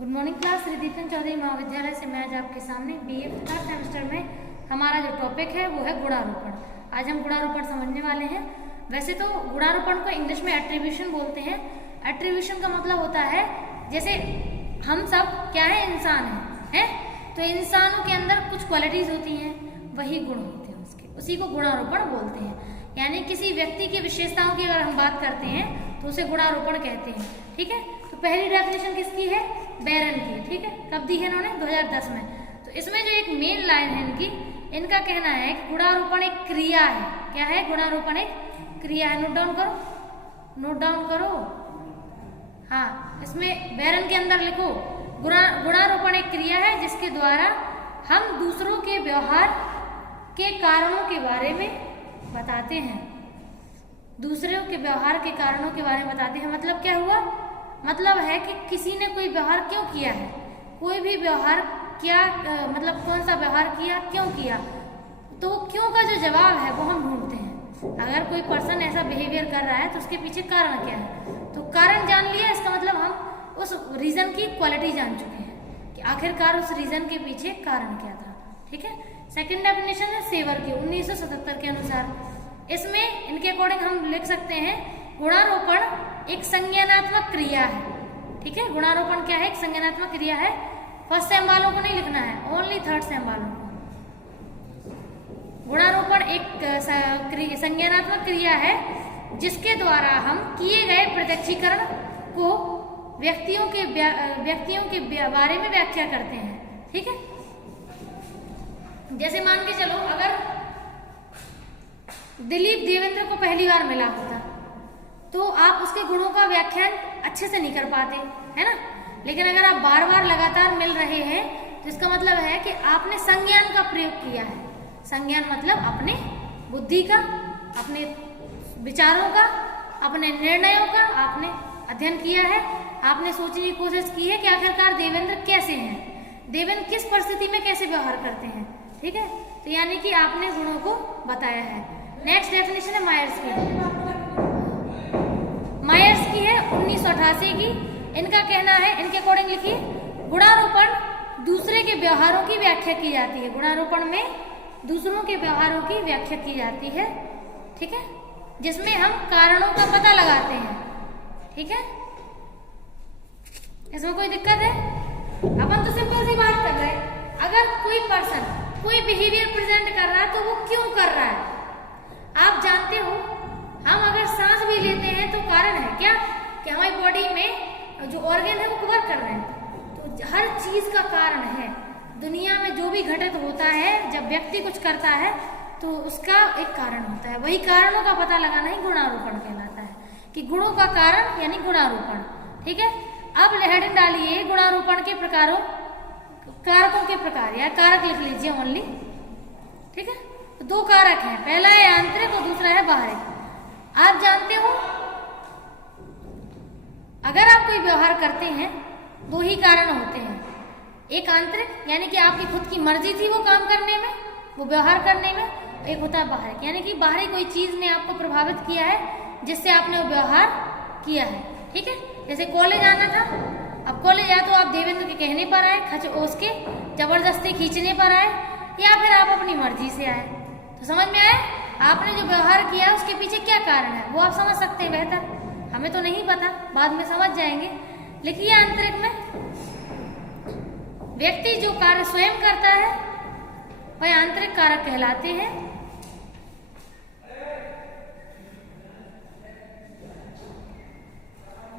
Good morning class. Shri Dipan Chaudhary Mahavidyalaya से मैं आज आपके सामने बीए थर्ड सेमेस्टर में हमारा जो टॉपिक है वो है गुणारोपण। आज हम गुणारोपण समझने वाले हैं। वैसे तो गुणारोपण को इंग्लिश में एट्रीब्यूशन बोलते हैं। एट्रीब्यूशन का मतलब होता है जैसे हम सब क्या है, इंसान है? तो इंसानों के अंदर कुछ क्वालिटीज होती हैं, वही गुण होते हैं उसके, उसी को गुणारोपण बोलते हैं। यानी किसी व्यक्ति की विशेषताओं की अगर हम बात करते हैं तो उसे गुणारोपण कहते हैं। ठीक है, तो पहली डेफिनेशन किसकी है? बेरन की। ठीक है, कब दी है इन्होंने? 2010 में। तो इसमें जो एक मेन लाइन है इनका कहना है कि गुणारोपण एक क्रिया है। क्या है? गुणारोपण एक क्रिया है। नोट डाउन करो, नोट डाउन करो। हाँ, इसमें बेरन के अंदर लिखो, गुणारोपण एक क्रिया है जिसके द्वारा हम दूसरों के व्यवहार के कारणों के बारे में बताते हैं। दूसरों के व्यवहार के कारणों के बारे में बताते हैं। मतलब क्या हुआ? मतलब है कि किसी ने कोई व्यवहार क्यों किया है, कोई भी व्यवहार क्या मतलब कौन सा व्यवहार किया, क्यों किया, तो क्यों का जो जवाब है वो हम ढूंढते हैं। अगर कोई पर्सन ऐसा बिहेवियर कर रहा है तो उसके पीछे कारण क्या है, तो कारण जान लिया, इसका मतलब हम उस रीजन की क्वालिटी जान चुके हैं कि आखिरकार उस रीजन के पीछे कारण क्या था। ठीक है, सेकंड डेफिनेशन है सेवर की 1977 के अनुसार। इसमें इनके अकॉर्डिंग हम लिख सकते हैं गुणारोपण एक संज्ञानात्मक क्रिया है। ठीक है, गुणारोपण क्या है? एक संज्ञानात्मक क्रिया है। फर्स्ट सेम वालों को नहीं लिखना है, ओनली थर्ड सेम वालों को। गुणारोपण एक संज्ञानात्मक क्रिया है जिसके द्वारा हम किए गए प्रत्यक्षीकरण को व्यक्तियों के बारे में व्याख्या करते हैं। ठीक है, जैसे मान के चलो अगर दिलीप देवेंद्र को पहली बार मिला होता तो आप उसके गुणों का व्याख्यान अच्छे से नहीं कर पाते, है ना। लेकिन अगर आप बार बार लगातार मिल रहे हैं तो इसका मतलब है कि आपने संज्ञान का प्रयोग किया है। संज्ञान मतलब अपने बुद्धि का, अपने विचारों का, अपने निर्णयों का आपने अध्ययन किया है। आपने सोचने की कोशिश की है कि आखिरकार देवेंद्र कैसे हैं, देवेंद्र किस परिस्थिति में कैसे व्यवहार करते हैं। ठीक है, तो यानी कि आपने गुणों को बताया है। नेक्स्ट डेफिनेशन है मायर्स की। मायर्स की है 1988 की। इनका कहना है, इनके अकॉर्डिंग लिखिए, गुणारोपण दूसरे के व्यवहारों की व्याख्या की जाती है। गुणारोपण में दूसरों के व्यवहारों की व्याख्या की जाती है। ठीक है, जिसमें हम कारणों का पता लगाते हैं। ठीक है, इसमें कोई दिक्कत है? अपन तो सिंपल सी बात कर रहे हैं, अगर कोई पर्सन कोई बिहेवियर प्रेजेंट कर रहा है तो वो क्यों कर रहा है। आप जानते हो हम अगर सांस भी लेते हैं तो कारण है क्या कि हमारी बॉडी में जो ऑर्गन है वो वर्क कर रहे हैं। तो हर चीज का कारण है। दुनिया में जो भी घटित होता है, जब व्यक्ति कुछ करता है तो उसका एक कारण होता है। वही कारणों का पता लगाना ही गुणारोपण कहलाता है, कि गुणों का कारण यानी गुणारोपण। ठीक है, अब हेडिंग डालिए गुणारोपण के प्रकारों, कारकों के प्रकार, या कारक लिख लीजिए ओनली। ठीक है, तो दो कारक हैं, पहला है आंतरिक और दूसरा है बाहरी। आप जानते हो अगर आप कोई व्यवहार करते हैं दो ही कारण होते हैं। एक आंतरिक यानी कि आपकी खुद की मर्जी थी वो काम करने में, वो व्यवहार करने में। एक होता है बाहरी यानी कि बाहरी कोई चीज ने आपको प्रभावित किया है जिससे आपने वो व्यवहार किया है। ठीक है, जैसे कॉलेज आना था, अब कॉलेज आया तो आप देवेंद्र के कहने पर आए, खच ओस के जबरदस्ती खींचने पर आए, या फिर आप अपनी मर्जी से आए। तो समझ में आया आपने जो व्यवहार किया उसके पीछे क्या कारण है, वो आप समझ सकते हैं बेहतर। हमें तो नहीं पता, बाद में समझ जाएंगे। लिखिए आंतरिक में व्यक्ति जो कार्य स्वयं करता है वह आंतरिक कारक कहलाते हैं।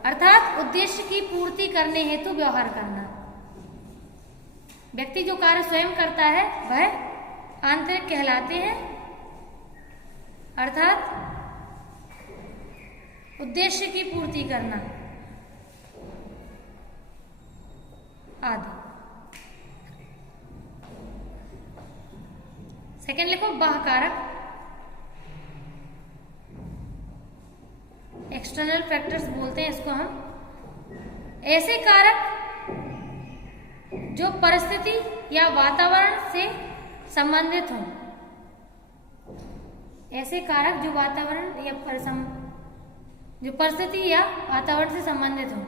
अर्थात उद्देश्य की पूर्ति करने हेतु व्यवहार करना। व्यक्ति जो कार्य स्वयं करता है वह आंतरिक कहलाते हैं, अर्थात उद्देश्य की पूर्ति करना आदि। सेकेंड लिखो बाह्य कारक, एक्सटर्नल फैक्टर्स बोलते हैं इसको हम। ऐसे कारक जो परिस्थिति या वातावरण से संबंधित हों। ऐसे कारक जो वातावरण या जो परिस्थिति या वातावरण से संबंधित हो।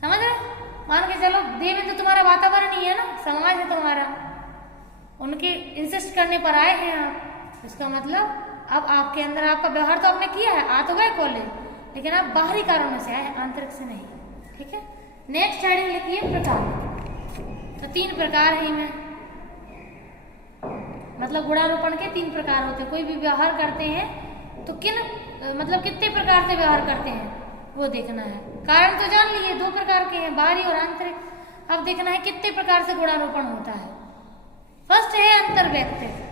समझ रहे? मान के चलो मतलब देह में तो तुम्हारा वातावरण ही है ना, समाज है तुम्हारा, उनके इंसिस्ट करने पर आए हैं आप। इसका मतलब अब आपके अंदर आपका व्यवहार तो आपने किया है, आ तो गए कॉलेज, लेकिन आप बाहरी कारणों से आए हैं, आंतरिक से नहीं। ठीक है, नेक्स्ट हेडिंग लिखिए प्रकार। तो 3 प्रकार हैं इनमें, मतलब गुणारोपण के 3 प्रकार होते हैं। कोई भी व्यवहार करते हैं तो मतलब कितने प्रकार से व्यवहार करते हैं वो देखना है। कारण तो जान लिए 2 प्रकार के हैं, बाहरी और आंतरिक। अब देखना है कितने प्रकार से गुणारोपण होता है। फर्स्ट है अंतर्वैयक्तिक।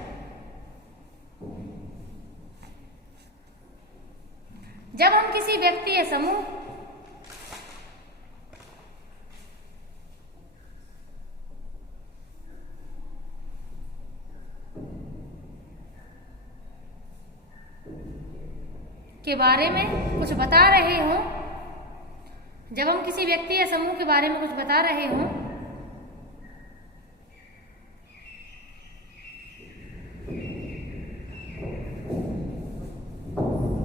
जब हम किसी व्यक्ति या समूह के बारे में कुछ बता रहे हों, जब हम किसी व्यक्ति या समूह के बारे में कुछ बता रहे हों,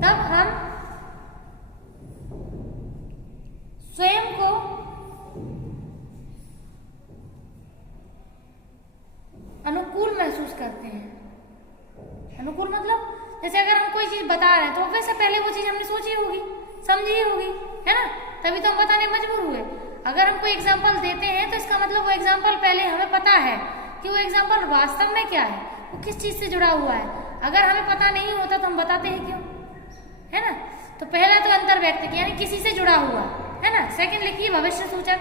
तब हम स्वयं को अनुकूल महसूस करते हैं। अनुकूल मतलब जैसे अगर हम कोई चीज बता रहे हैं तो वैसे पहले वो चीज हमने सोची होगी, समझी होगी, है ना, तभी तो हम बताने मजबूर हुए। अगर हम कोई एग्जाम्पल देते हैं तो इसका मतलब वो एग्जाम्पल पहले हमें पता है कि वो एग्जाम्पल वास्तव में क्या है, वो किस चीज से जुड़ा हुआ है। अगर हमें पता नहीं होता तो हम बताते हैं क्यों, है ना। तो पहला तो अंतर्वैयक्तिक यानी किसी से जुड़ा हुआ, है ना। सेकंड लिखिए भविष्य सूचक।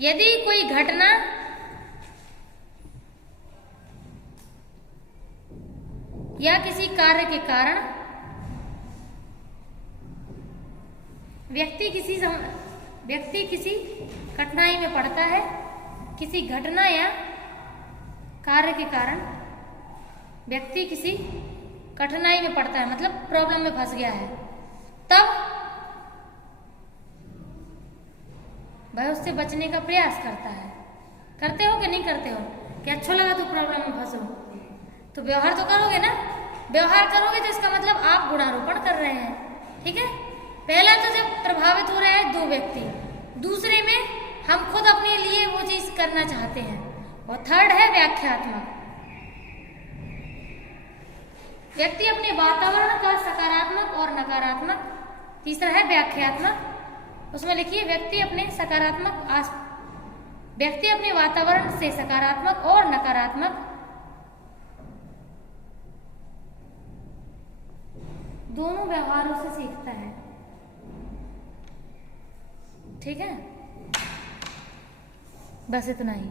यदि कोई घटना या किसी कार्य के कारण व्यक्ति किसी कठिनाई में पड़ता है, किसी घटना या कार्य के कारण व्यक्ति किसी कठिनाई में पड़ता है, मतलब प्रॉब्लम में फंस गया है, तब वह उससे बचने का प्रयास करता है। करते हो कि नहीं करते हो? कि अच्छा लगा तो प्रॉब्लम में फंसो तो व्यवहार तो करोगे ना। व्यवहार करोगे तो इसका मतलब आप गुणारोपण कर रहे हैं। ठीक है, पहला तो जब प्रभावित हो रहा है 2 व्यक्ति, दूसरे में हम खुद अपने लिए वो चीज करना चाहते हैं, और थर्ड है व्याख्यात्मक। व्यक्ति अपने वातावरण का सकारात्मक और नकारात्मक। तीसरा है व्याख्यात्मक, उसमें लिखिए व्यक्ति अपने वातावरण से सकारात्मक और नकारात्मक दोनों व्यवहारों से सीखता है। ठीक है, बस इतना ही।